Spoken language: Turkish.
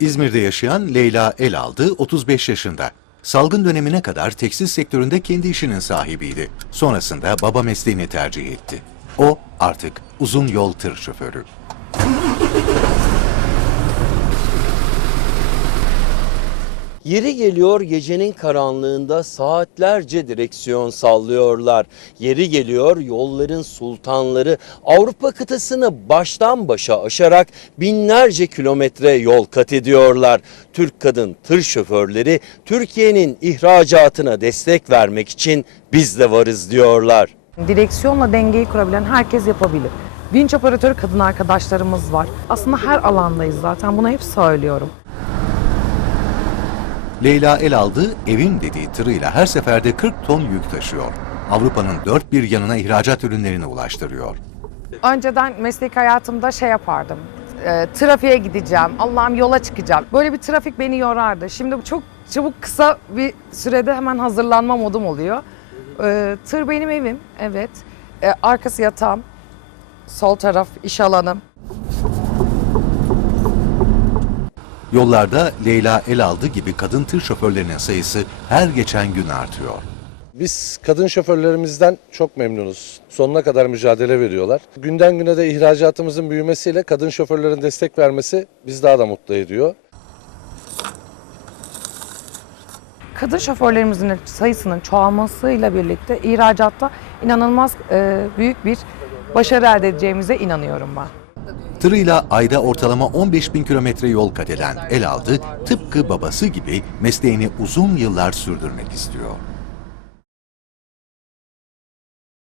İzmir'de yaşayan Leyla Elaldı 35 yaşında. Salgın dönemine kadar tekstil sektöründe kendi işinin sahibiydi. Sonrasında baba mesleğini tercih etti. O artık uzun yol tır şoförü. Yeri geliyor gecenin karanlığında saatlerce direksiyon sallıyorlar. Yeri geliyor yolların sultanları Avrupa kıtasını baştan başa aşarak binlerce kilometre yol kat ediyorlar. Türk kadın tır şoförleri Türkiye'nin ihracatına destek vermek için biz de varız diyorlar. Direksiyonla dengeyi kurabilen herkes yapabilir. Vinç operatörü kadın arkadaşlarımız var. Aslında her alandayız zaten. Bunu hep söylüyorum. Leyla Elaldı evim dediği tırıyla her seferde 40 ton yük taşıyor. Avrupa'nın dört bir yanına ihracat ürünlerini ulaştırıyor. Önceden meslek hayatımda şey yapardım. E, trafiğe gideceğim, Allah'ım yola çıkacağım. Böyle bir trafik beni yorardı. Şimdi çok çabuk kısa bir sürede hemen hazırlanma modum oluyor. E, tır benim evim, evet. E, arkası yatağım, sol taraf iş alanım. Yollarda Leyla Elaldı gibi kadın tır şoförlerinin sayısı her geçen gün artıyor. Biz kadın şoförlerimizden çok memnunuz. Sonuna kadar mücadele veriyorlar. Günden güne de ihracatımızın büyümesiyle kadın şoförlerin destek vermesi bizi daha da mutlu ediyor. Kadın şoförlerimizin sayısının çoğalmasıyla birlikte ihracatta inanılmaz e, büyük bir başarı elde edeceğimize inanıyorum ben. Tırıyla ayda ortalama 15 bin kilometre yol kat eden Elaldı tıpkı babası gibi mesleğini uzun yıllar sürdürmek istiyor.